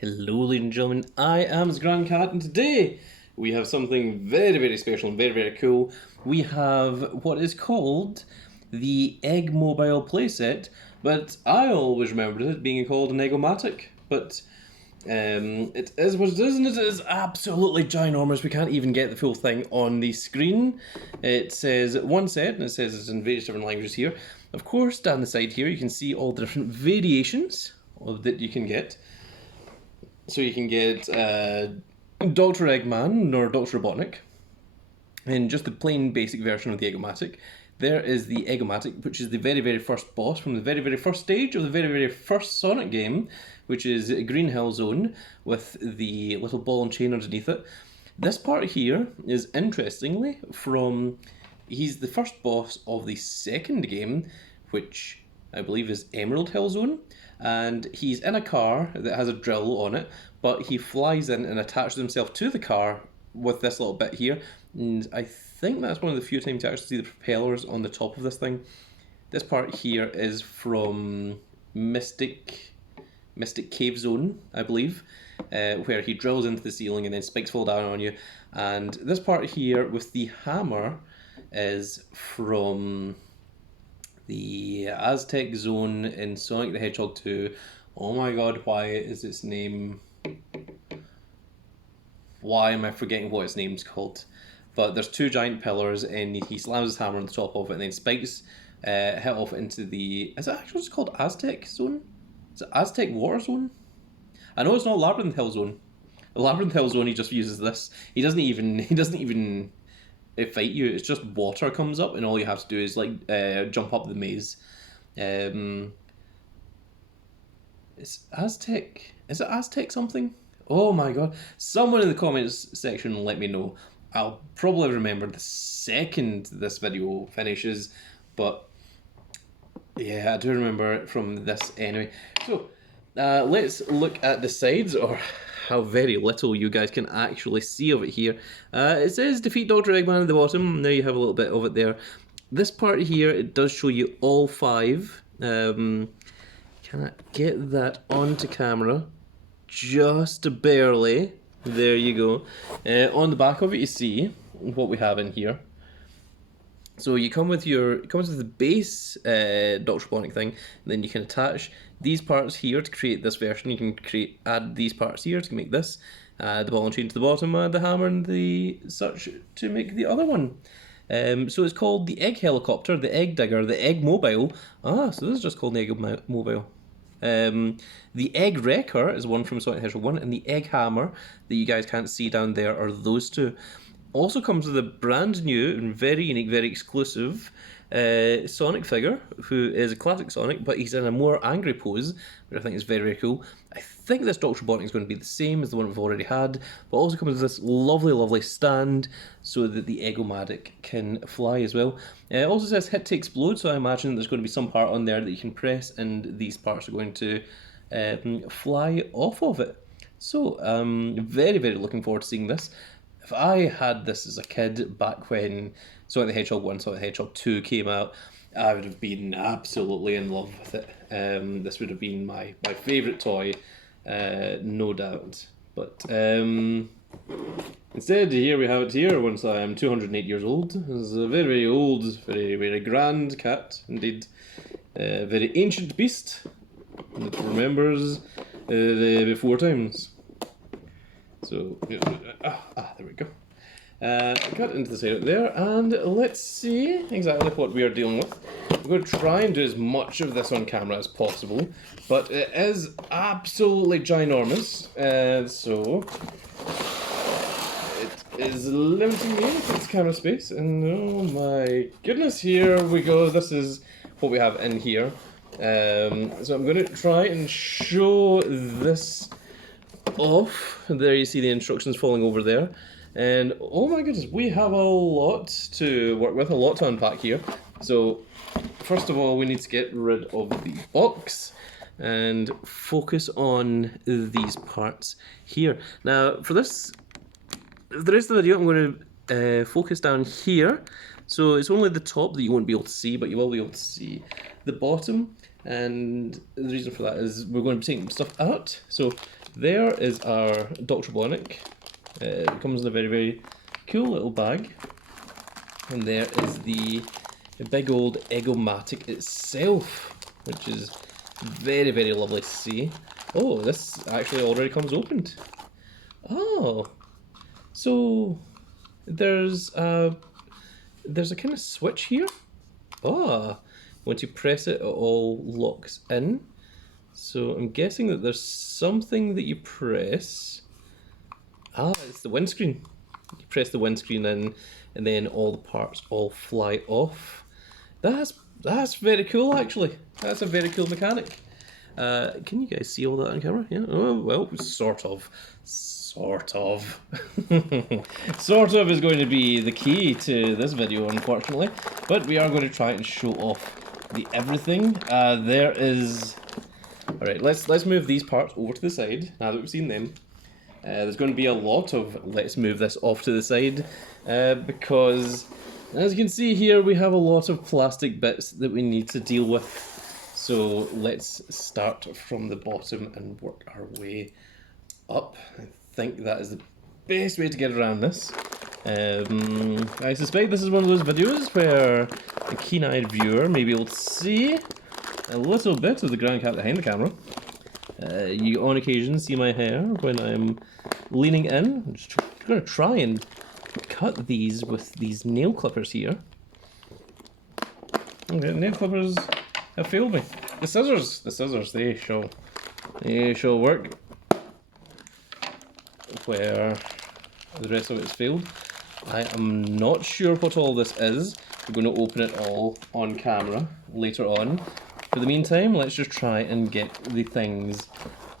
Hello, ladies and gentlemen, I am Grand Cat, and today we have something very, very special and very, very cool. We have what is called the Egg Mobile Playset, but I always remembered it being called an Eggomatic, but it is what it is, and it is absolutely ginormous. We can't even get the full thing on the screen. It says one set, and it says it's in various different languages here. Of course, down the side here, you can see all the different variations that you can get. So you can get Dr. Eggman or Dr. Robotnik in just the plain basic version of the Eggomatic. There is the Eggomatic, which is the very, very first boss from the very, very first stage of the very, very first Sonic game, which is Green Hill Zone with the little ball and chain underneath it. This part here is, interestingly, he's the first boss of the second game, which I believe is Emerald Hill Zone, and he's in a car that has a drill on it, but he flies in and attaches himself to the car with this little bit here, and I think that's one of the few times you actually see the propellers on the top of this thing. This part here is from Mystic Cave Zone, I believe, where he drills into the ceiling and then spikes fall down on you, and this part here with the hammer is from the Aztec Zone in Sonic the Hedgehog 2. Oh my god, why is its name... Why am I forgetting what its name's called? But there's two giant pillars and he slams his hammer on the top of it and then spikes hit off into the... Is it actually just called Aztec Zone? Is it Aztec Water Zone? I know it's not Labyrinth Hill Zone. The Labyrinth Hill Zone, he just uses this. He doesn't even fight you. It's just water comes up and all you have to do is like jump up the maze. It's Aztec. Is it Aztec something? Oh my god. Someone in the comments section let me know. I'll probably remember the second this video finishes, but yeah, I do remember it from this anyway. So let's look at the sides, or how very little you guys can actually see of it here. It says defeat Dr. Eggman at the bottom. There you have a little bit of it there. This part here, it does show you all five. Can I get that onto camera? Just barely. There you go. On the back of it, you see what we have in here. So you come with it comes with the base Dr. Robotnik thing, and then you can attach these parts here to create this version. You can add these parts here to make this, the ball and chain to the bottom, the hammer and the such to make the other one. So it's called the Egg Helicopter, the Egg Digger, the Egg Mobile. So this is just called the Egg Mobile. The Egg Wrecker is one from Sonic the Hedgehog 1, and the Egg Hammer that you guys can't see down there are those two. Also comes with a brand new and very unique, very exclusive Sonic figure, who is a classic Sonic, but he's in a more angry pose, which I think is very, very cool. I think this Dr. Robotnik is going to be the same as the one we've already had, but also comes with this lovely, lovely stand so that the Eggomatic can fly as well. It also says hit to explode, so I imagine there's going to be some part on there that you can press, and these parts are going to fly off of it. So, very, very looking forward to seeing this. If I had this as a kid back when Sonic the Hedgehog 1, Sonic the Hedgehog 2 came out, I would have been absolutely in love with it. This would have been my favourite toy, no doubt. But instead, here we have it here, once I am 208 years old. This is a very, very old, very, very grand cat, indeed. A very ancient beast that remembers the before times. So, there we go. Cut into the side there, and let's see exactly what we are dealing with. I'm going to try and do as much of this on camera as possible, but it is absolutely ginormous, so it is limiting me with its camera space, and oh my goodness, here we go. This is what we have in here. So I'm going to try and show this off. There you see the instructions falling over there, and oh my goodness, we have a lot to work with, a lot to unpack here. So first of all, we need to get rid of the box and focus on these parts here. Now for the rest of the video, I'm going to focus down here. So it's only the top that you won't be able to see, but you will be able to see the bottom. And the reason for that is we're going to be taking stuff out. So there is our Dr. Bionic. It comes in a very, very cool little bag. And there is the big old Eggomatic itself, which is very, very lovely to see. Oh, this actually already comes opened. Oh, so there's a kind of switch here. Ah, once you press it, it all locks in. So I'm guessing that there's something that you press. Ah, it's the windscreen. You press the windscreen in, and then all the parts all fly off. That's very cool, actually. That's a very cool mechanic. Can you guys see all that on camera? Yeah. Oh, well, sort of. Sort of. Sort of is going to be the key to this video, unfortunately. But we are going to try and show off the everything. There is. All right, let's move these parts over to the side now that we've seen them. There's going to be a lot of let's move this off to the side because, as you can see here, we have a lot of plastic bits that we need to deal with. So let's start from the bottom and work our way up. I think that is the best way to get around this. I suspect this is one of those videos where a keen-eyed viewer may be able to see a little bit of the ground cap behind the camera. You on occasion see my hair when I'm leaning in. I'm just going to try and cut these with these nail clippers here. Okay, nail clippers have failed me. The scissors, they shall work where the rest of it is failed. I am not sure what all this is. We're going to open it all on camera later on. For the meantime, let's just try and get the things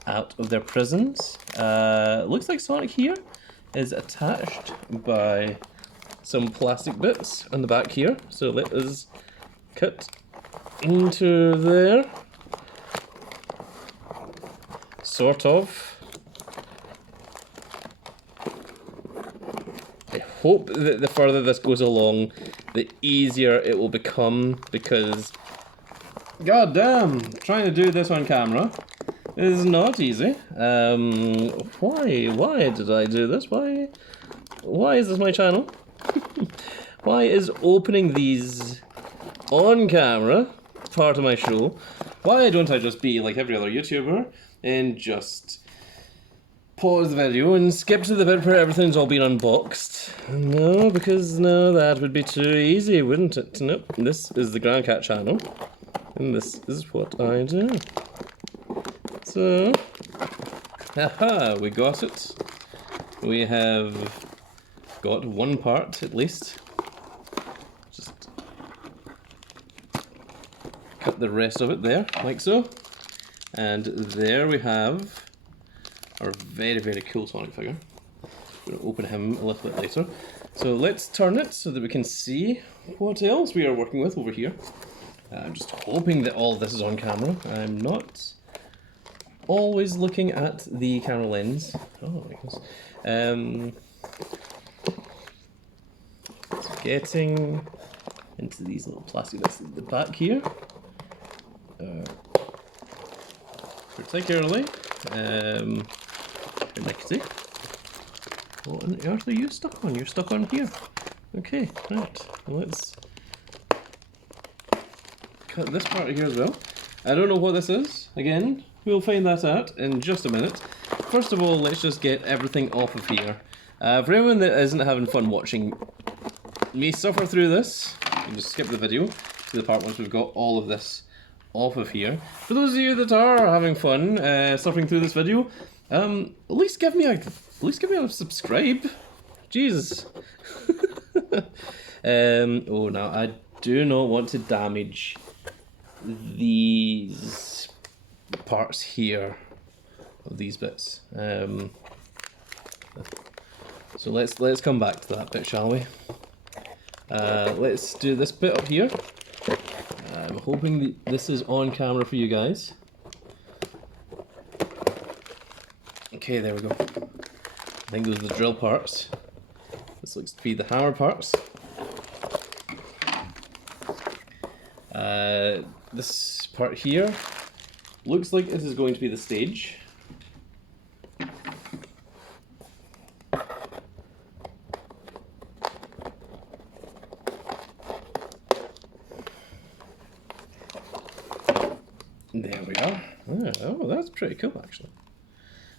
out of their prisons. Looks like Sonic here is attached by some plastic bits on the back here. So let us cut into there. Sort of. I hope that the further this goes along, the easier it will become, because god damn, trying to do this on camera is not easy. Why did I do this? Why is this my channel? Why is opening these on camera part of my show? Why don't I just be like every other YouTuber and just pause the video and skip to the bit where everything's all been unboxed? No, because no, that would be too easy, wouldn't it? Nope, this is the Grand Cat channel, and this is what I do. So, haha, we got it. We have got one part at least. Just cut the rest of it there, like so. And there we have our very, very cool Sonic figure. I'm going to open him a little bit later. So let's turn it so that we can see what else we are working with over here. I'm just hoping that all of this is on camera. I'm not always looking at the camera lens. Oh my goodness. It's getting into these little plastic bits at the back here. Particularly lickety. What on earth are you stuck on? You're stuck on here. Okay, right. Let's cut this part here as well. I don't know what this is. Again, we'll find that out in just a minute. First of all, let's just get everything off of here. For anyone that isn't having fun watching me suffer through this, you can just skip the video to the part once we've got all of this off of here. For those of you that are having fun suffering through this video, at least give me a subscribe. Jesus. Oh, now I do not want to damage these parts here of these bits. So let's come back to that bit, shall we? Let's do this bit up here. I'm hoping that this is on camera for you guys. Okay, there we go. I think those are the drill parts. This looks to be the hammer parts. This part here looks like this is going to be the stage. we are. Oh, that's pretty cool, actually.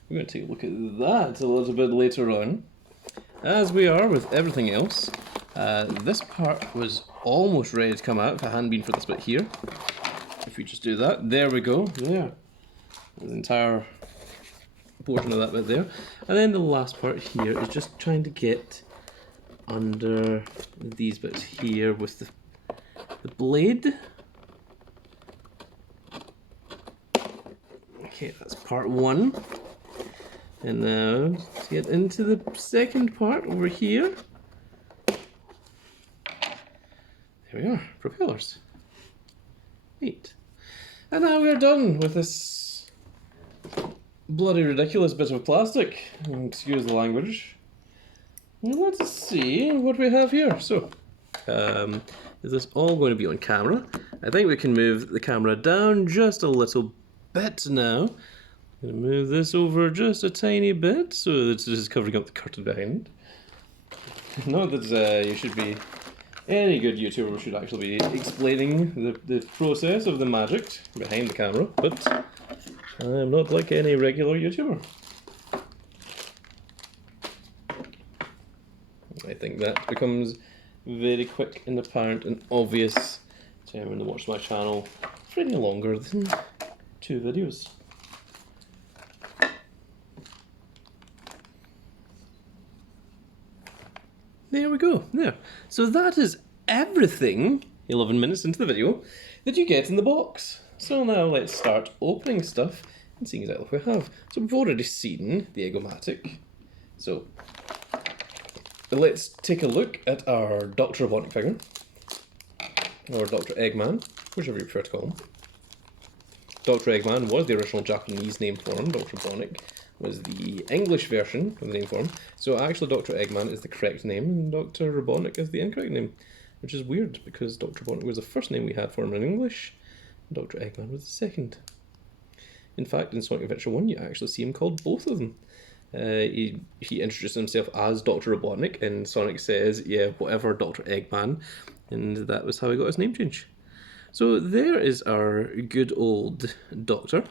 We're going to take a look at that a little bit later on. As we are with everything else, this part was almost ready to come out if it hadn't been for this bit here. If we just do that, there we go. There. The entire portion of that bit there. And then the last part here is just trying to get under these bits here with the blade. Okay, that's part one. And now let's get into the second part over here. There we are, propellers. Neat. And now we're done with this bloody ridiculous bit of plastic. Excuse the language. Let's see what we have here. So, is this all going to be on camera? I think we can move the camera down just a little bit now. I'm going to move this over just a tiny bit so that it's just covering up the curtain behind. Not that you should be... Any good YouTuber should actually be explaining the process of the magic behind the camera, but I'm not like any regular YouTuber. I think that becomes very quick and apparent and obvious to anyone who watches my channel for any longer than 2 videos. There we go, there. So that is everything, 11 minutes into the video, that you get in the box. So now let's start opening stuff and seeing exactly what we have. So we've already seen the Eggomatic. So let's take a look at our Dr. Robotnik figure, or Dr. Eggman, whichever you prefer to call him. Dr. Eggman was the original Japanese name for him. Dr. Robotnik was the English version of the name for him. So actually Dr. Eggman is the correct name and Dr. Robotnik is the incorrect name, which is weird because Dr. Robotnik was the first name we had for him in English and Dr. Eggman was the second. In fact, in Sonic Adventure 1 you actually see him called both of them. He introduced himself as Dr. Robotnik and Sonic says, yeah, whatever, Dr. Eggman, and that was how he got his name change. So there is our good old Doctor.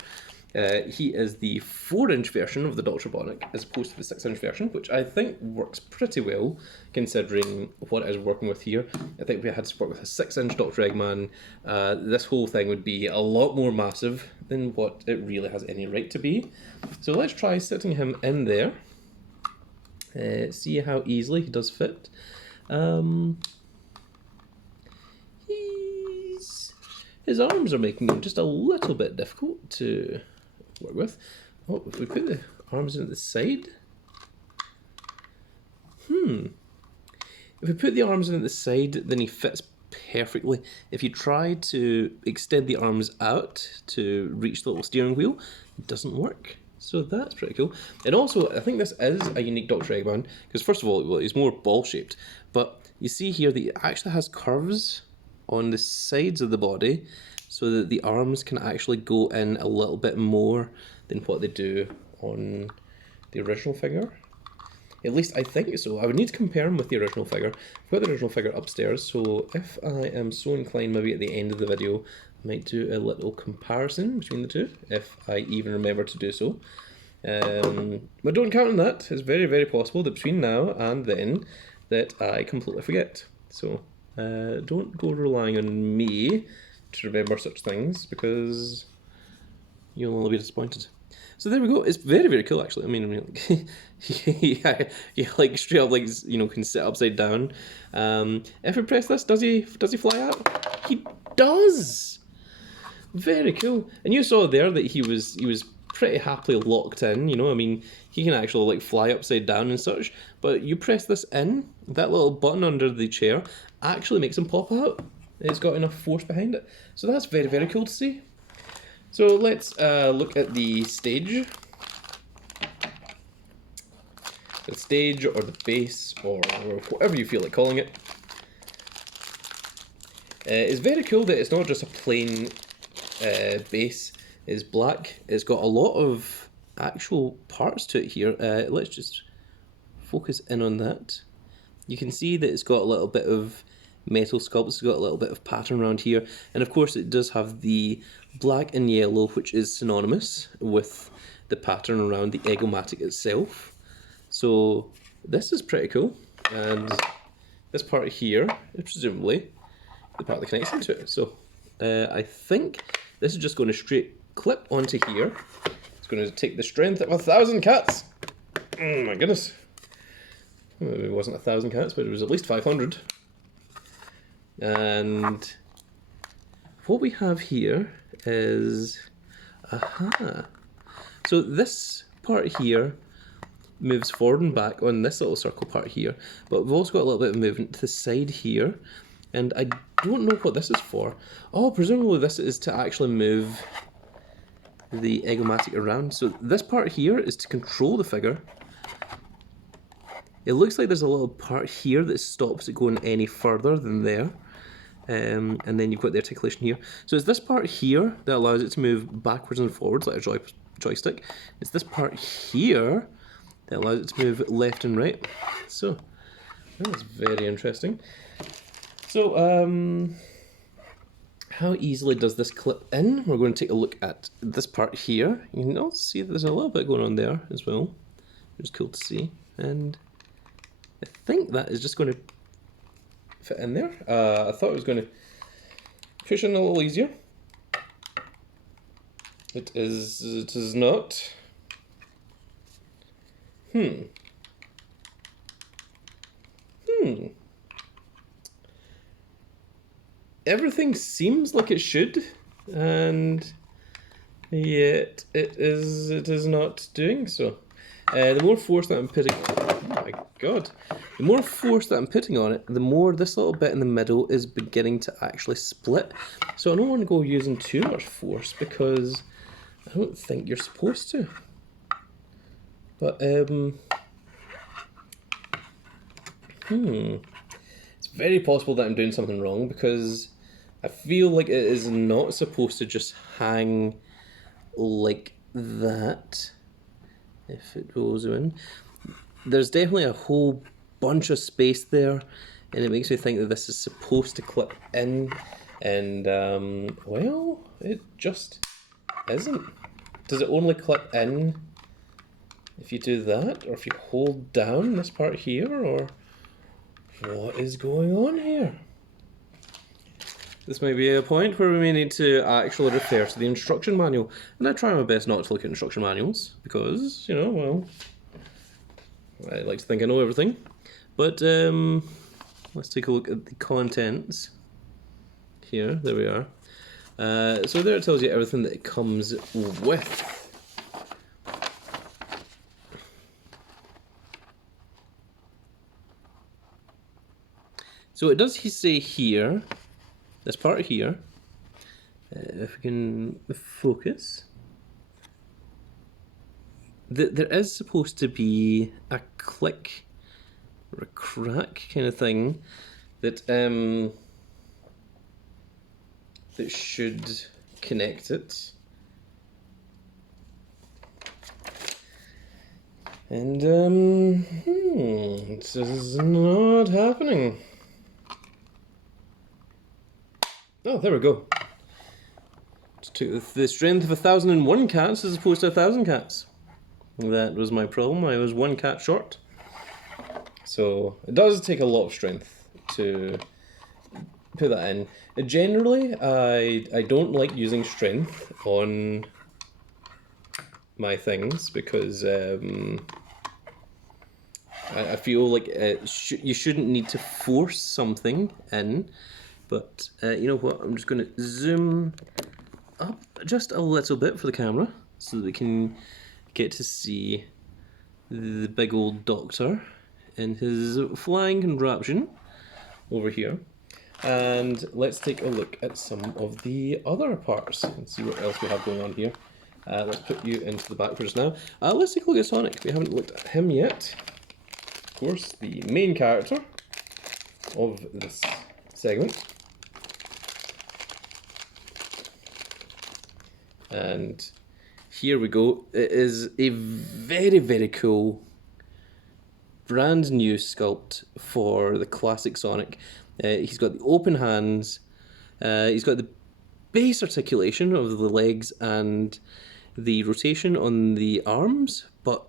He is the 4-inch version of the Dr. Robotnik as opposed to the 6-inch version, which I think works pretty well considering what I was working with here. I think if we had to work with a 6-inch Dr. Eggman, this whole thing would be a lot more massive than what it really has any right to be. So let's try sitting him in there, see how easily he does fit. His arms are making him just a little bit difficult to work with. Oh, if we put the arms in at the side. If we put the arms in at the side, then he fits perfectly. If you try to extend the arms out to reach the little steering wheel, it doesn't work. So that's pretty cool. And also, I think this is a unique Dr. Eggman, because first of all, well, he's more ball-shaped, but you see here that he actually has curves on the sides of the body so that the arms can actually go in a little bit more than what they do on the original figure. At least I think so. I would need to compare him with the original figure. I've got the original figure upstairs, so if I am so inclined, maybe at the end of the video I might do a little comparison between the two, if I even remember to do so. But don't count on that. It's very, very possible that between now and then that I completely forget. So don't go relying on me to remember such things, because you'll only be disappointed. So there we go. It's very, very cool, actually. I mean, yeah, like straight up, like, you know, can sit upside down. If we press this, does he fly out? He does. Very cool. And you saw there that he was pretty happily locked in. You know, I mean, he can actually like fly upside down and such. But you press this in, that little button under the chair actually makes him pop out. It's got enough force behind it. So that's very, very cool to see. So let's look at the stage. The stage, or the base, or whatever you feel like calling it. It's very cool that it's not just a plain base. It's black. It's got a lot of actual parts to it here. Let's just focus in on that. You can see that it's got a little bit of metal sculpts, it's got a little bit of pattern around here, and of course it does have the black and yellow, which is synonymous with the pattern around the Eggomatic itself. So this is pretty cool, and this part here is presumably the part that connects into it. So I think this is just going to straight clip onto here. It's going to take the strength of 1,000 cats. Oh my goodness. Well, it wasn't 1,000 cats, but it was at least 500. And what we have here is, aha. So this part here moves forward and back on this little circle part here, but we've also got a little bit of movement to the side here, and I don't know what this is for. Oh, presumably this is to actually move the Eggomatic around. So this part here is to control the figure. It looks like there's a little part here that stops it going any further than there. And then you've got the articulation here. So it's this part here that allows it to move backwards and forwards like a joystick. It's this part here that allows it to move left and right. So that's very interesting. So how easily does this clip in? We're going to take a look at this part here. You can also see that there's a little bit going on there as well, which is cool to see. And I think that is just going to fit in there. I thought it was going to push in a little easier. It is not. Everything seems like it should, and yet it is not doing so. The more force that I'm putting, oh my god, the more force that I'm putting on it, the more this little bit in the middle is beginning to actually split. So I don't want to go using too much force because I don't think you're supposed to. But it's very possible that I'm doing something wrong because I feel like it is not supposed to just hang like that. If it goes in, there's definitely a whole bunch of space there, and it makes me think that this is supposed to clip in, and well, it just isn't. Does it only clip in if you do that, or if you hold down this part here, or what is going on here? This might be a point where we may need to actually refer to the instruction manual. And I try my best not to look at instruction manuals, because, you know, well, I like to think I know everything. But let's take a look at the contents. Here, there we are. So there it tells you everything that it comes with. So it does say here, this part here, if we can focus, there is supposed to be a click or a crack kind of thing that that should connect it. And this is not happening. Oh, there we go. Just took the strength of 1,001 cats as opposed to 1,000 cats. That was my problem. I was 1 cat short. So it does take a lot of strength to put that in. Generally, I don't like using strength on my things because I feel like you shouldn't need to force something in. But you know what, I'm just going to zoom up just a little bit for the camera so that we can get to see the big old doctor in his flying contraption over here. And let's take a look at some of the other parts and see what else we have going on here. Let's put you into the back for just now. Let's take a look at Sonic. We haven't looked at him yet. Of course, the main character of this segment. And here we go. It is a very, very cool brand new sculpt for the classic Sonic. He's got the open hands. He's got the base articulation of the legs and the rotation on the arms, but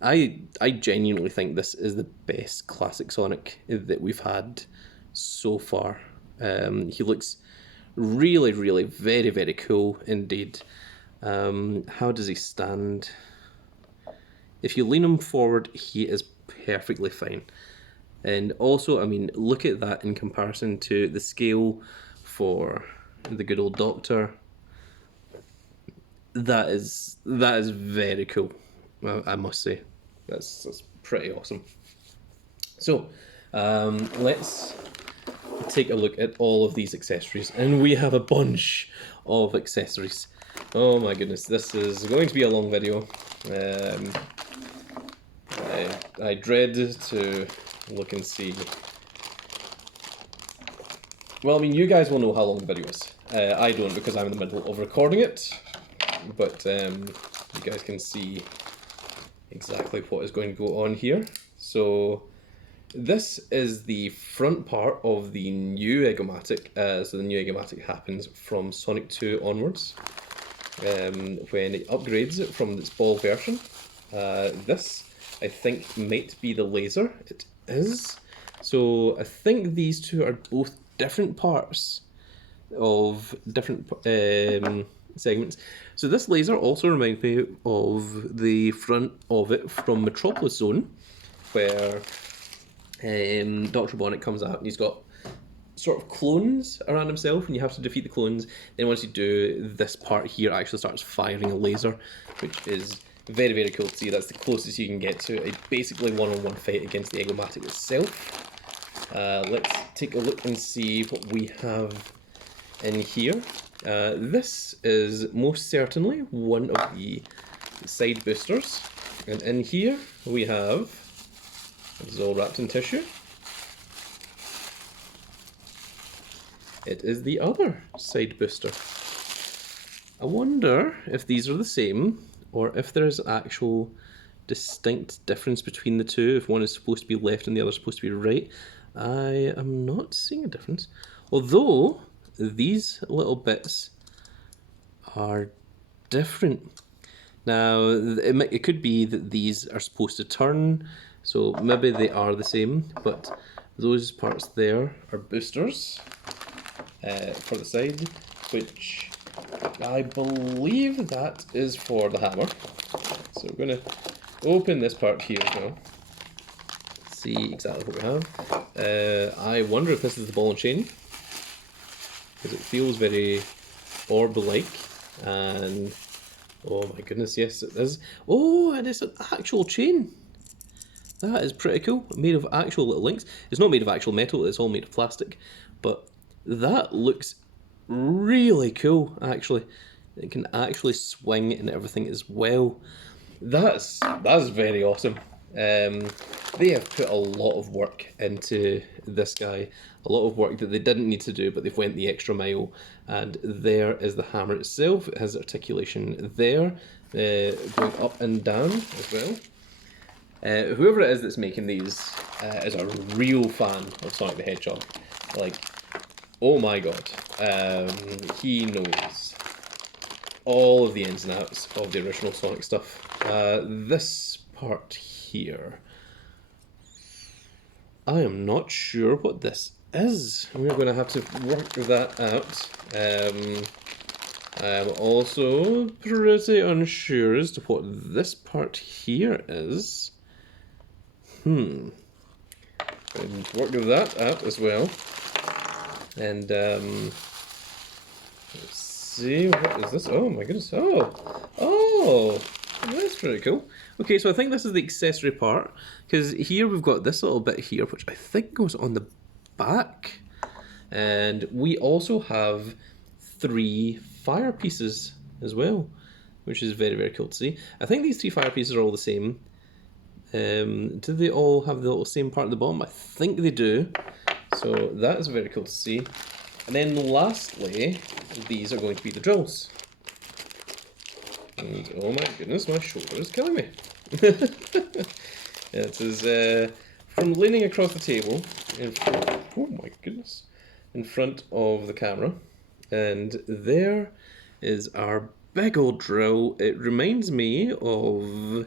I genuinely think this is the best classic Sonic that we've had so far. He looks really, really very, very cool indeed. How does he stand? If you lean him forward, he is perfectly fine. And also, I mean, look at that in comparison to the scale for the good old Doctor. That is very cool, I must say. That's pretty awesome. So, let's take a look at all of these accessories. And we have a bunch of accessories. Oh my goodness, this is going to be a long video. I dread to look and see. Well, I mean, you guys will know how long the video is. I don't, because I'm in the middle of recording it. But you guys can see exactly what is going to go on here. So this is the front part of the new Eggomatic. So the new Eggomatic happens from Sonic 2 onwards, when it upgrades from its ball version. This, I think, might be the laser. It is. So I think these two are both different parts of different segments. So this laser also reminds me of the front of it from Metropolis Zone, where Dr. Bonnet comes out and he's got sort of clones around himself and you have to defeat the clones. Then once you do, this part here actually starts firing a laser, which is very, very cool to see. That's the closest you can get to a basically one-on-one fight against the Eggomatic itself. Let's take a look and see what we have in here. This is most certainly one of the side boosters, and in here we have, this is all wrapped in tissue, it is the other side booster. I wonder if these are the same, or if there's actual distinct difference between the two, if one is supposed to be left and the other is supposed to be right. I am not seeing a difference, although these little bits are different. Now, it could be that these are supposed to turn, so maybe they are the same, but those parts there are boosters for the side, which I believe that is for the hammer. So we're going to open this part here as well. See exactly what we have. I wonder if this is the ball and chain, because it feels very orb-like, and oh my goodness, yes it is. Oh, and it's an actual chain. That is pretty cool. Made of actual little links. It's not made of actual metal, it's all made of plastic, but that looks really cool, actually. It can actually swing and everything as well. That's very awesome. They have put a lot of work into this guy, a lot of work that they didn't need to do, but they've went the extra mile. And there is the hammer itself. It has articulation there, going up and down as well. Whoever it is that's making these is a real fan of Sonic the Hedgehog. Like, oh my god, he knows all of the ins and outs of the original Sonic stuff. This part here, I am not sure what this is. We're going to have to work that out. I'm also pretty unsure as to what this part here is. And work that out as well. And let's see, what is this? Oh my goodness! Oh, that's pretty cool. Okay, so I think this is the accessory part, because here we've got this little bit here, which I think goes on the back, and we also have 3 fire pieces as well, which is very, very cool to see. I think these 3 fire pieces are all the same. Do they all have the little same part at the bottom? I think they do. So that is very cool to see. And then lastly, these are going to be the drills. And oh my goodness, my shoulder is killing me. It is from leaning across the table. Oh my goodness. in front of the camera, and there is our big old drill. It reminds me of,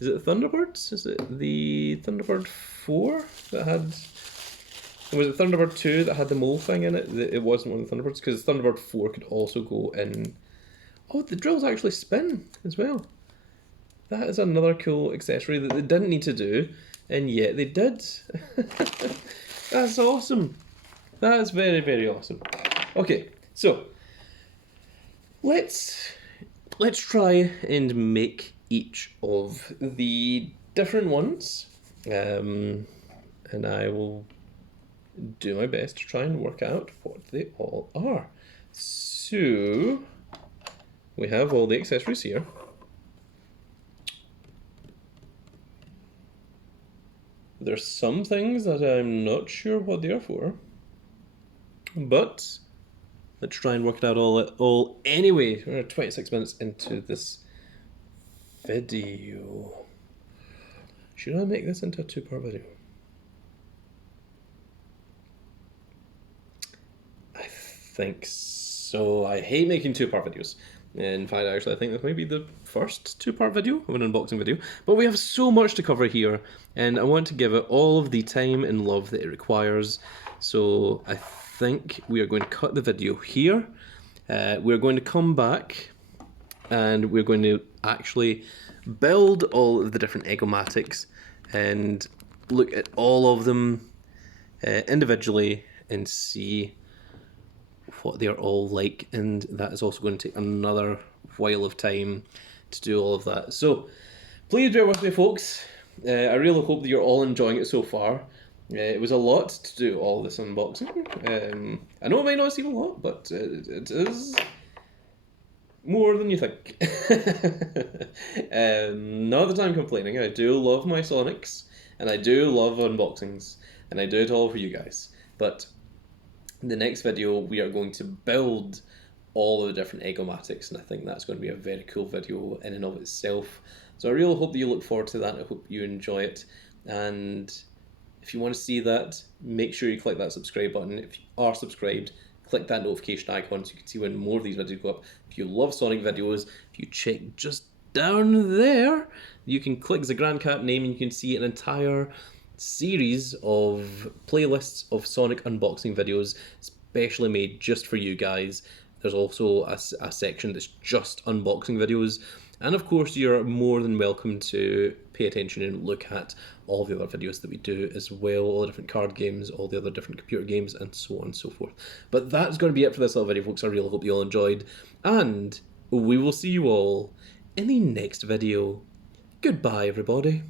is it Thunderbirds? Is it the Thunderbird 4 that had, was it Thunderbird 2 that had the mole thing in it? It wasn't one of the Thunderbirds, because Thunderbird 4 could also go in. Oh, the drills actually spin as well. That is another cool accessory that they didn't need to do, and yet they did. That's awesome. That is very, very awesome. Okay, so let's try and make each of the different ones, and I will do my best to try and work out what they all are. So we have all the accessories here. There's some things that I'm not sure what they are for, but let's try and work it out all anyway. We're 26 minutes into this video. Should I make this into a 2-part video? I think so. I hate making 2-part videos. In fact, actually, I think this might be the first 2-part video of an unboxing video. But we have so much to cover here, and I want to give it all of the time and love that it requires. So I think we are going to cut the video here. We're going to come back, and we're going to actually build all of the different Eggomatics and look at all of them individually and see what they are all like, and that is also going to take another while of time to do all of that. So please bear with me, folks. I really hope that you're all enjoying it so far. It was a lot to do all this unboxing. I know it might not seem a lot, but it is more than you think. Not that I'm complaining. I do love my Sonics, and I do love unboxings, and I do it all for you guys. But in the next video, we are going to build all of the different Eggomatics, and I think that's going to be a very cool video in and of itself. So I really hope that you look forward to that. I hope you enjoy it, and if you want to see that, make sure you click that subscribe button. If you are subscribed, click that notification icon so you can see when more of these videos go up. If you love Sonic videos, if you check just down there, you can click the Grand Cap name and you can see an entire series of playlists of Sonic unboxing videos specially made just for you guys. There's also a section that's just unboxing videos, and of course you're more than welcome to pay attention and look at all the other videos that we do as well, all the different card games, all the other different computer games, and so on and so forth. But that's going to be it for this little video, folks. I really hope you all enjoyed, and we will see you all in the next video. Goodbye, everybody.